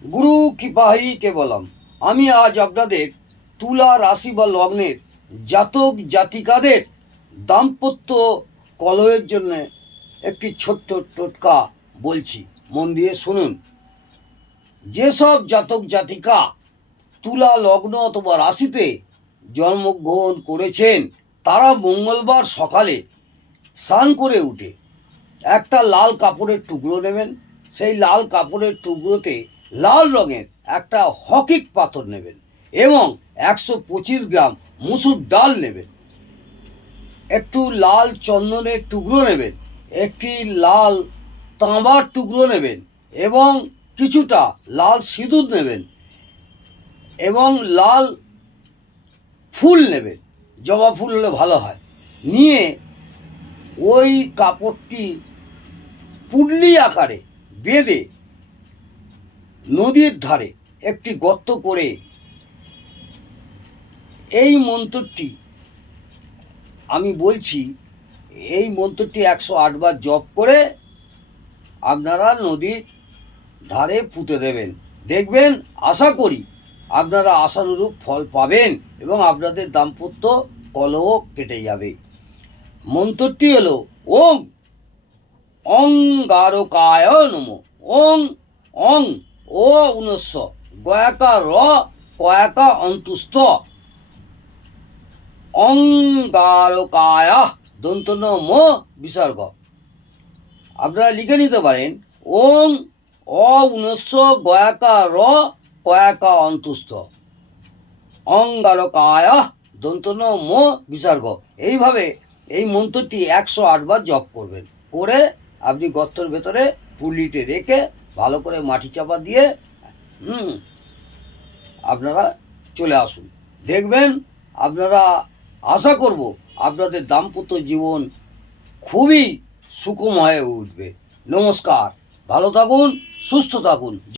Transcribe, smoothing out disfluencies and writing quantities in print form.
গুরু কৃপাহি কেবলম। আমি আজ আপনাদের তুলা রাশি বা লগ্নের জাতক জাতিকাদের দাম্পত্য কলহের জন্য একটি ছোট্ট টোটকা বলছি, মন দিয়ে শুনুন। যেসব জাতক জাতিকা তুলা লগ্ন অথবা রাশিতে জন্মগ্রহণ করেছেন তারা মঙ্গলবার সকালে স্নান করে উঠে একটা লাল কাপড়ের টুকরো নেবেন। সেই লাল কাপড়ের টুকরোতে লাল রঙের একটা হকিক পাথর নেবেন এবং 125 গ্রাম মুসুর ডাল নেবেন। একটু লাল চন্দনের টুকরো নেবেন, একটি লাল তাঁবার টুকরো নেবেন এবং কিছুটা লাল সিঁদুর নেবেন এবং লাল ফুল নেবেন, জবা ফুল হলে ভালো হয়। নিয়ে ওই কাপড়টি পুডলি আকারে বেঁধে নদীর ধারে একটি গর্ত করে এই মন্ত্রটি আমি বলছি, এই মন্ত্রটি 108 বার জপ করে আপনারা নদীর ধারে পুঁতে দেবেন। দেখবেন, আশা করি আপনারা আশানুরূপ ফল পাবেন এবং আপনাদের দাম্পত্য কলহ কেটে যাবে। মন্ত্রটি হলো ওং অঙ্গারকায় নমঃ। ওং অং ও উনস্য গয়াকা র কয়াকা অন্তুস্ত অঙ্গারকায় দন্তন ম বিসর্গ। আপনারা লিখে নিতে পারেন ওং অ উনস্য গয়াকা র কয়াকা অন্তুস্ত অঙ্গারকায় দন্তন ম বিসর্গ। এইভাবে এই মন্ত্রটি 108 বার জপ করবেন। করে আপনি গর্তর ভেতরে পুলিটে রেখে ভালো করে মাটি চাপা দিয়ে আপনারা চলে আসুন। দেখবেন, আপনারা আশা করব আপনাদের দাম্পত্য জীবন খুবই সুখময় হয়ে উঠবে। নমস্কার, ভালো থাকুন, সুস্থ থাকুন।